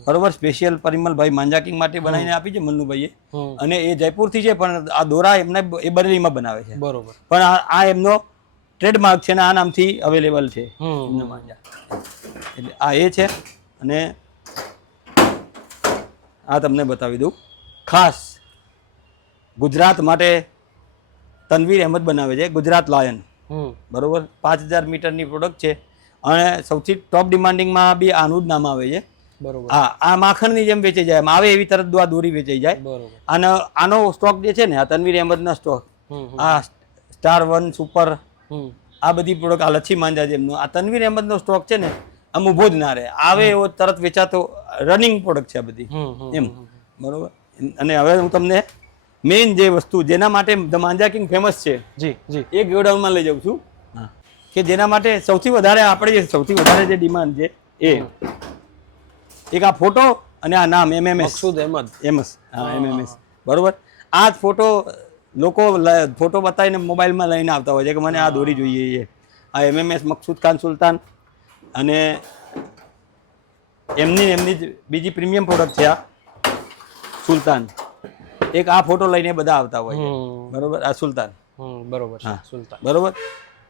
બરોબર. સ્પેશિયલ પરિમલભાઈ માંજા કિંગ માટે બનાવીને આપી છે મન્નુભાઈએ. અને એ જયપુરથી છે પણ આ દોરા એમને એ બરેલીમાં બનાવે છે. બરોબર. પણ આ એમનો ટ્રેડમાર્ક છે ને આ નામથી અવેલેબલ છે. એટલે આ એ છે. અને આ તમને બતાવી દઉં, ખાસ ગુજરાત માટે તનવીર અહેમદ બનાવે છે ગુજરાત લાયન. બરોબર. 5000 મીટરની પ્રોડક્ટ છે અને સૌથી ટોપ ડિમાન્ડિંગમાં બી આનું જ નામ આવે છે. બરોબર. હા, આ માખણની જેમ વેચાઈ જાય, એમ આવે એવી તરત આ દોરી વેચાઈ જાય. બરોબર. આનો સ્ટોક જે છે ને આ તનવીર અહેમદના સ્ટોક, આ સ્ટાર 1 સુપર, આ બધી પ્રોડક્ટ, આ લચ્છી માંજા જેમનો આ તનવીર અહેમદનો સ્ટોક છે ને આમ ઊભો જ ના રહે, આવે એવો તરત વેચાતો રનિંગ પ્રોડક્ટ છે આ બધી એમ. બરોબર. અને હવે હું તમને મેઇન જે વસ્તુ જેના માટે ધ માંજા કિંગ ફેમસ છે જી જી એ ગોડાઉનમાં લઈ જાઉં છું કે જેના માટે સૌથી વધારે આપણે જે સૌથી વધારે જે ડિમાન્ડ છે એ એક આ ફોટો અને આ નામ MMS મકસૂદ અહેમદ એમએસ હા MMS બરોબર. આ જ ફોટો લોકો ફોટો બતાવીને મોબાઈલમાં લઈને આવતા હોય છે કે મને આ દોરી જોઈએ છે. આ MMS મકસૂદ ખાન સુલતાન અને એમની જ બીજી પ્રીમિયમ પ્રોડક્ટ છે આ સુલતાન. એક આ ફોટો લઈને બધા આવતા હોય છે બરોબર. આ સુલતાન બરોબર છે સુલતાન બરોબર.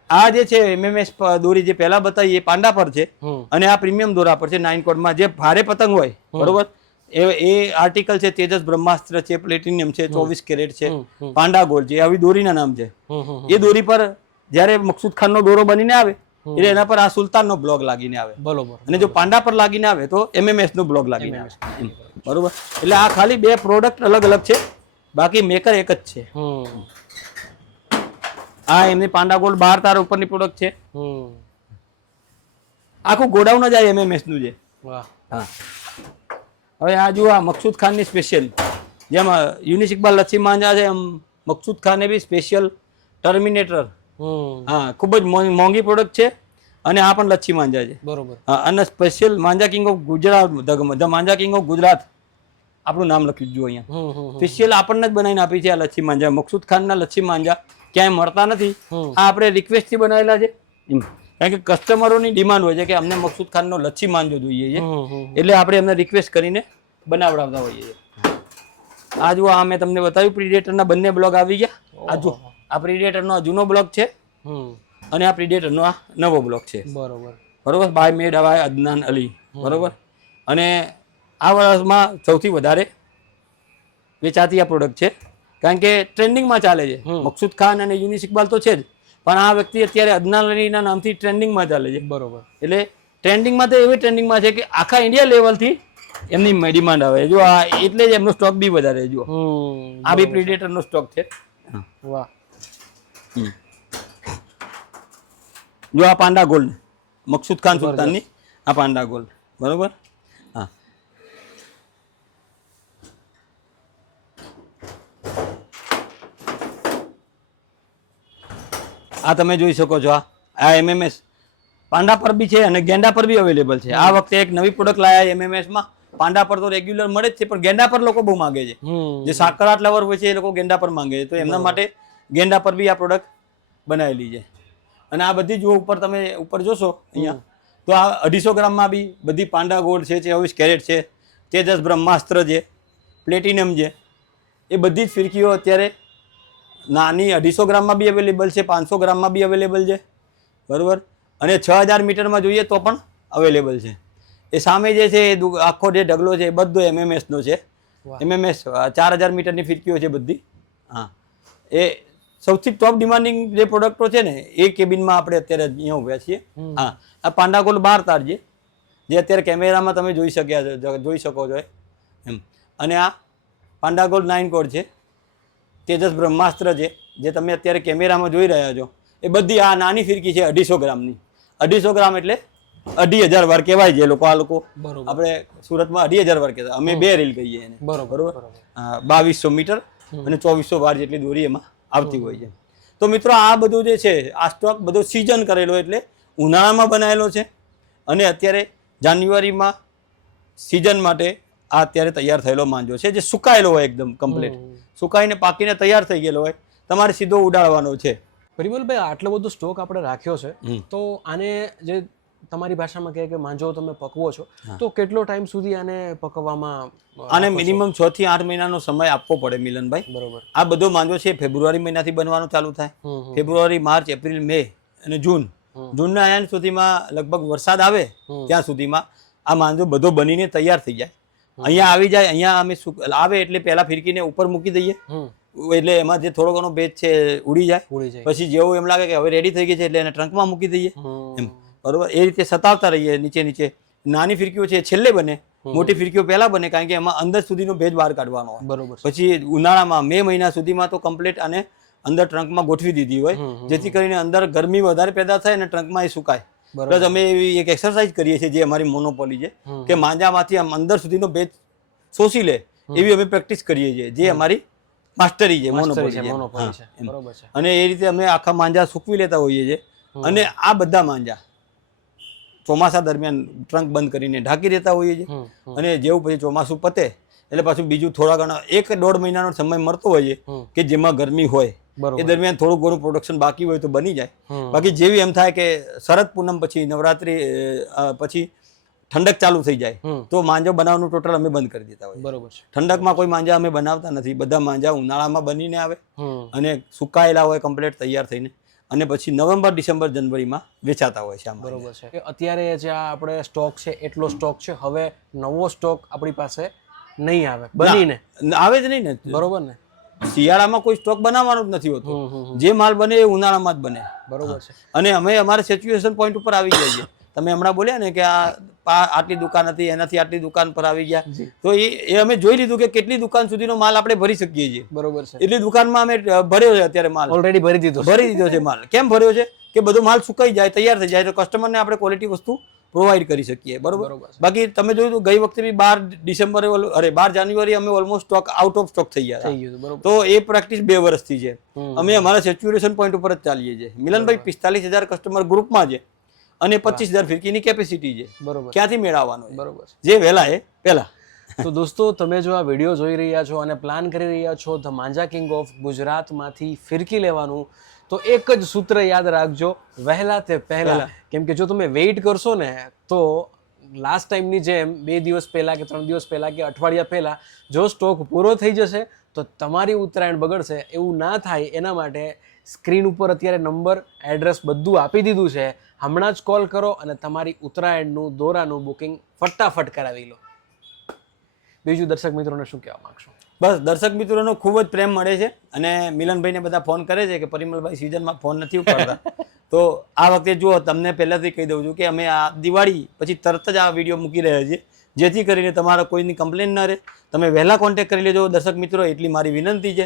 આ જે છે MMS દોરી જે પહેલા બતાવી એ પાંડા પર છે અને આ પ્રીમિયમ દોરા પર છે 9 કોડમાં. જે ભારે પતંગ હોય બરોબર એ આર્ટિકલ છે તેજસ બ્રહ્માસ્ત્ર છે, પ્લેટિનિયમ છે, 24 કેરેટ છે, પાંડા ગોલ્ડ છે, આવી દોરીના નામ છે. એ દોરી પર જ્યારે મકસૂદ ખાનનો દોરો બનીને આવે એટલે એના પર આ સુલતાનનો બ્લોગ લાગીને આવે બરોબર. અને જો પાંડા પર લાગીને આવે તો MMS નો બ્લોગ લાગીને આવે બરોબર. એટલે આ ખાલી બે પ્રોડક્ટ અલગ અલગ છે, બાકી મેકર એક જ છે. આ એમની પાંડા ગોલ્ડ 12 તાર ઉપરની પ્રોડક્ટ છે. આખું ગોડાઉન જ આ MMS નું છે. વાહ. હા હવે આ જુઓ આ મકસૂદ ખાનની સ્પેશિયલ જેમ યુનિસ ઇકબાલ લચ્છી માંજા છે એમ મકસૂદ ખાને બી સ્પેશિયલ ટર્મિનેટર. હા ખૂબ જ મોંઘી પ્રોડક્ટ છે અને આ પણ લચ્છી માંજા છે બરોબર. હા અને special Manja king of Gujarat the Manja king of Gujarat આપણું નામ લખ્યું જુઓ અહીંયા. સ્પેશિયલ આપણને જ બનાવીને આપી છે આ લચ્છી માંજા. મકસૂદ ખાનના લચ્છી માંજા ક્યાંય મળતા નથી. આ આપણે રિક્વેસ્ટથી બનાવેલા છે કારણ કે કસ્ટમરોની ડિમાન્ડ હોય છે કે અમને મકસૂદ ખાનનો લચ્છી માંજો જોઈએ છે એટલે આપણે એમને રિક્વેસ્ટ કરીને બનાવડાવતા હોઈએ છીએ. આ જુઓ આ મેં તમને બતાવ્યું પ્રિડેટરના બંને બ્લોગ આવી ગયા. આ જુઓ આ પ્રિડેટરનો આ જૂનો બ્લોગ છે અને આ પ્રિડેટરનો આ નવો બ્લોગ છે બરોબર બરોબર. By made by Adnan Ali બરોબર. અને આ વર્ષમાં સૌથી વધારે વેચાતી આ પ્રોડક્ટ છે કારણ કે ટ્રેન્ડિંગમાં ચાલે છે. મકસૂદ ખાન અને યુનિસ ઇકબાલ તો છે જ પણ આ વ્યક્તિ અત્યારે અદનાન અલીના નામથી ટ્રેન્ડિંગમાં ચાલે છે બરોબર. એટલે ટ્રેન્ડિંગમાં તો એવી ટ્રેન્ડિંગમાં છે કે આખા ઇન્ડિયા લેવલથી એમની ડિમાન્ડ આવે જો આ એટલે જ એમનો સ્ટોક બી વધારે જુઓ. આ બી પ્રિડેટરનો સ્ટોક છે. વાહ. જો આ પાંડા ગોલ્ડ મકસૂદ ખાન સુલતાનની આ પાંડા ગોલ્ડ બરોબર. હા આ તમે જોઈ શકો છો આ MMS પાંડા પર બી છે અને ગેંડા પર બી અવેલેબલ છે. આ વખતે એક નવી પ્રોડક્ટ લાયા MMS માં. પાંડા પર તો રેગ્યુલર મળે જ છે પણ ગેંડા પર લોકો બહુ માંગે છે. જે સાકરાટ લવર હોય છે એ લોકો ગેંડા પર માંગે છે તો એમના માટે ગેંડા પર બી આ પ્રોડક્ટ બનાવેલી છે. અને આ બધી જો ઉપર તમે ઉપર જોશો અહીંયા તો આ 250 ગ્રામમાં બી બધી પાંડા ગોલ્ડ છે, 24 કેરેટ છે, તેજસ બ્રહ્માસ્ત્ર છે, પ્લેટિનિયમ છે. એ બધી જ ફિરકીઓ અત્યારે નાની 250 ગ્રામમાં બી અવેલેબલ છે, 500 ગ્રામમાં બી અવેલેબલ છે બરોબર. અને 6000 મીટરમાં જોઈએ તો પણ અવેલેબલ છે. એ સામે જે છે એ આખો જે ઢગલો છે એ બધો MMS નો છે. MMS 4000 મીટરની ફિરકીઓ છે બધી. હા એ સૌથી ટોપ ડિમાન્ડિંગ જે પ્રોડક્ટો છે ને એ કેબિનમાં આપણે અત્યારે અહીંયા ઉભ્યા છીએ. હા આ પાંડા ગોલ્ડ 12 તાર છે જે અત્યારે કેમેરામાં તમે જોઈ શકો છો એમ. અને આ પાંડા ગોલ્ડ 9 કોડ છે, તેજસ બ્રહ્માસ્ત્ર છે જે તમે અત્યારે કેમેરામાં જોઈ રહ્યા છો. એ બધી આ નાની ફિરકી છે 250 ગ્રામની. 250 ગ્રામ એટલે 2500 વાર કહેવાય છે લોકો. આ લોકો આપણે સુરતમાં 2500 વાર કહેતા, અમે 2 રીલ કહીએ એને બરોબર. 2200 મીટર અને 2400 વાર જેટલી દોરી એમાં આવતી હોય છે. તો મિત્રો આ બધું જે છે આ સ્ટોક બધો સિઝન કરેલો એટલે ઉનાળામાં બનાવેલો છે અને અત્યારે જાન્યુઆરીમાં સિઝન માટે આ અત્યારે તૈયાર થયેલો માંજો છે જે સુકાયેલો હોય એકદમ કમ્પ્લીટ સુકાઈને પાકીને તૈયાર થઈ ગયેલો હોય. તમારે સીધો ઉડાડવાનો છે. પરિમલભાઈ આટલો બધો સ્ટોક આપણે રાખ્યો છે તો આને જે તમારી ભાષામાં કહે કે માંજો તમે પકવો છો તો કેટલો ટાઈમ સુધી આને પકવવામાં? આને મિનિમમ 6 થી 8 મહિનાનો સમય આપવો પડે મિલનભાઈ. બરોબર. આ બધો માંજો છે ફેબ્રુઆરી મહિનાથી બનવાનું ચાલુ થાય. ફેબ્રુઆરી, માર્ચ, એપ્રિલ, મે અને જૂનના એન્ડ સુધીમાં લગભગ વરસાદ આવે ત્યાં સુધીમાં આ માંજો બધો બનીને તૈયાર થઈ જાય. અહીંયા આવી જાય. અહીંયા અમે આવે એટલે પહેલા ફિરકીને ઉપર મૂકી દઈએ એટલે એમાં જે થોડો ઘણો ભેજ છે ઉડી જાય. પછી જેવું એમ લાગે કે હવે રેડી થઈ ગઈ છે એટલે એને ટ્રંકમાં મૂકી દઈએ એમ બરોબર. એ રીતે સતાવતા રહીએ નીચે. નાની ફિરકીઓ છે છેલ્લે બને, મોટી ફિરકીઓ પહેલા બને કારણ કે એમાં અંદર સુધીનો ભેજ બહાર કાઢવાનો હોય. બરોબર. પછી ઉનાળામાં મે મહિના સુધીમાં તો કમ્પ્લીટ આને અંદર ટ્રંકમાં ગોઠવી દીધી હોય જેથી કરીને અંદર ગરમી વધારે પેદા થાય અને ટ્રંકમાં એ સુકાય. પ્લસ અમે એવી એક એક્સરસાઇઝ કરીએ છીએ જે અમારી મોનોપોલી છે કે માંજામાંથી આમ અંદર સુધીનો ભેજ શોષી લે એવી અમે પ્રેક્ટિસ કરીએ છીએ જે અમારી માસ્ટરી છે, મોનોપોલી છે, મોનોપોલી. બરોબર છે. અને એ રીતે અમે આખા માંજા સૂકવી લેતા હોઈએ છીએ. અને આ બધા માંજા ચોમાસા દરમિયાન ટ્રંક બંધ કરીને ઢાંકી દેતા હોઈએ છીએ. અને જેવું પછી ચોમાસું પતે એટલે પાછું બીજું થોડા ઘણા 1-1.5 મહિનાનો સમય મળતો હોય છે કે જેમાં ગરમી હોય એ દરમિયાન થોડું ઘણું પ્રોડક્શન બાકી હોય તો બની જાય. બાકી જેવી એમ થાય કે શરદ પૂનમ પછી નવરાત્રી પછી ઠંડક ચાલુ થઈ જાય તો માંજો બનાવવાનું ટોટલ અમે બંધ કરી દેતા હોય. બરોબર છે. ઠંડકમાં કોઈ માંજા અમે બનાવતા નથી. બધા માંજા ઉનાળામાં બનીને આવે અને સુકાયેલા હોય કમ્પ્લીટ તૈયાર થઈને અને પછી નવેમ્બર, ડિસેમ્બર, જનવરીમાં વેચાતા હોય છે. બરોબર છે. અત્યારે જે આપણે સ્ટોક છે એટલો સ્ટોક છે, હવે નવો સ્ટોક આપણી પાસે નહીં આવે, બનીને આવે જ નહીં ને. બરોબર ને. શિયાળામાં કોઈ સ્ટોક બનાવવાનું જ નથી હોતું. જે માલ બને એ ઉનાળામાં જ બને. બરોબર છે. અને અમે અમારા સેચ્યુએશન પોઈન્ટ ઉપર આવી જઈએ. તમે હમણાં બોલ્યા ને કે આટલી દુકાન હતી એનાથી આટલી દુકાન પર આવી ગયા, તો એ અમે જોઈ લીધું કે કેટલી દુકાન સુધીનો માલ આપણે ભરી શકીએ છીએ. બરોબર છે. એટલી દુકાનમાં અમે ભર્યો છે અત્યારે માલ. ઓલરેડી ભરી દીધો છે માલ. કેમ ભર્યો છે કે બધો માલ સુકાઈ જાય, તૈયાર થઈ જાય તો કસ્ટમરને આપણે ક્વોલિટી વસ્તુ પ્રોવાઈડ કરી શકીએ. બરોબર. બાકી તમે જોયું તો ગઈ વખતે બી 12 જાન્યુઆરી અમે almost stock out of stock થઈ ગયા. તો એ પ્રેક્ટિસ 2 વર્ષથી છે. અમે અમારા સેચ્યુરેશન પોઈન્ટ ઉપર જ ચાલીએ છીએ. મિલનભાઈ 45,000 કસ્ટમર ગ્રુપમાં છે અને 25,000 ફિરકીની કેપેસિટી છે. બરોબર. ક્યાંથી મેળવવાનો? બરોબર. જે વહેલા એ પહેલા. તો દોસ્તો, તમે જો આ વિડીયો જોઈ રહ્યા છો અને પ્લાન કરી રહ્યા છો ધ માંજા કિંગ ઓફ ગુજરાતમાંથી ફિરકી લેવાનું, તો એક જ સૂત્ર યાદ રાખજો, વહેલા તે પહેલા. કેમ કે જો તમે વેઇટ કરશો ને તો લાસ્ટ ટાઈમની જેમ 2 દિવસ પહેલા કે 3 દિવસ પહેલા કે અઠવાડિયા પહેલા જો સ્ટોક પૂરો થઈ જશે તો તમારી ઉત્તરાયણ બગડશે. એવું ના થાય એના માટે સ્ક્રીન ઉપર અત્યારે નંબર, એડ્રેસ બધું આપી દીધું છે. હમણાં જ કોલ કરો અને તમારી ઉત્તરાયણનું દોરાનું બુકિંગ ફટાફટ કરાવી લો. બીજું દર્શક મિત્રોને શું કહેવા માંગશો? બસ, દર્શક મિત્રોનો ખૂબ જ પ્રેમ મળે છે અને મિલનભાઈને બધા ફોન કરે છે કે પરિમલભાઈ સિઝનમાં ફોન નથી ઉપાડતા. તો આ વખતે જુઓ, તમને પહેલાથી કહી દઉં છું કે અમે આ દિવાળી પછી તરત જ આ વિડીયો મૂકી રહ્યા છીએ, જેથી કરીને તમારા કોઈની કમ્પ્લેન ન રહે. તમે વહેલા કોન્ટેક્ટ કરી લેજો દર્શક મિત્રો, એટલી મારી વિનંતી છે.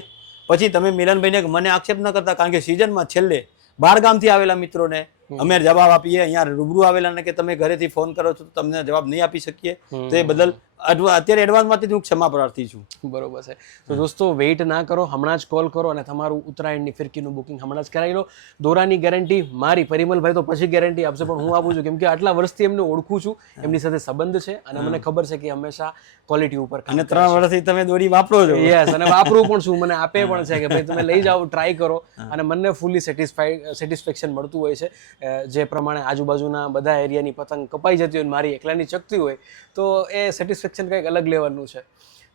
પછી તમે મિલનભાઈને મને આક્ષેપ ન કરતા, કારણ કે સિઝનમાં છેલ્લે 12 ગામથી આવેલા મિત્રોને અમે જવાબ આપીએ, અહીંયા રૂબરૂ આવેલા ને કે તમે ઘરેથી ફોન કરો છો તો તમને જવાબ નહીં આપી શકીએ. તો એ બદલ અત્યારે એડવાન્સમાંથી હું ક્ષમા પ્રાર્થી છું. બરોબર છે. તો દોસ્તો, વેઇટ ના કરો, હમણાં જ કોલ કરો અને તમારું ઉત્તરાયણની ફિરકીનું બુકિંગ હમણાં જ કરાવી લો. દોરાની ગેરંટી મારી, પરિમલભાઈ તો પછી ગેરંટી આપશે પણ હું આપું છું, કેમ કે આટલા વર્ષથી એમને ઓળખું છું, એમની સાથે સંબંધ છે અને મને ખબર છે કે હમેશા ક્વોલિટી ઉપર. અને 3 વર્ષથી તમે દોરી વાપરો છો. યસ, અને વાપરું પણ છું, મને આપે પણ છે કે ભાઈ તમે લઈ જાઓ, ટ્રાય કરો. અને મને ફૂલી સેટિસ્ફેક્શન મળતું હોય છે. જે પ્રમાણે આજુબાજુના બધા એરિયાની પતંગ કપાઈ જતી હોય, મારી એકલાની ચકતી હોય, તો એ સેટિસ્ફેક્શન કંઈક અલગ લેવલનું છે.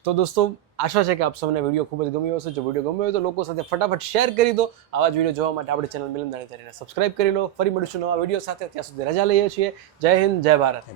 તો દોસ્તો, આશા છે કે આપ સૌને વિડીયો ખૂબ જ ગમ્યો હશે. જો વિડીયો ગમ્યો હોય તો લોકો સાથે ફટાફટ શેર કરી દો. આવા જ વિડીયો જોવા માટે આપણી ચેનલ મિલન દાણીધારીને સબસ્ક્રાઇબ કરી લો. ફરી મળીશું નવા વિડીયો સાથે. ત્યાં સુધી રજા લઈએ છીએ. જય હિન્દ, જય ભારત.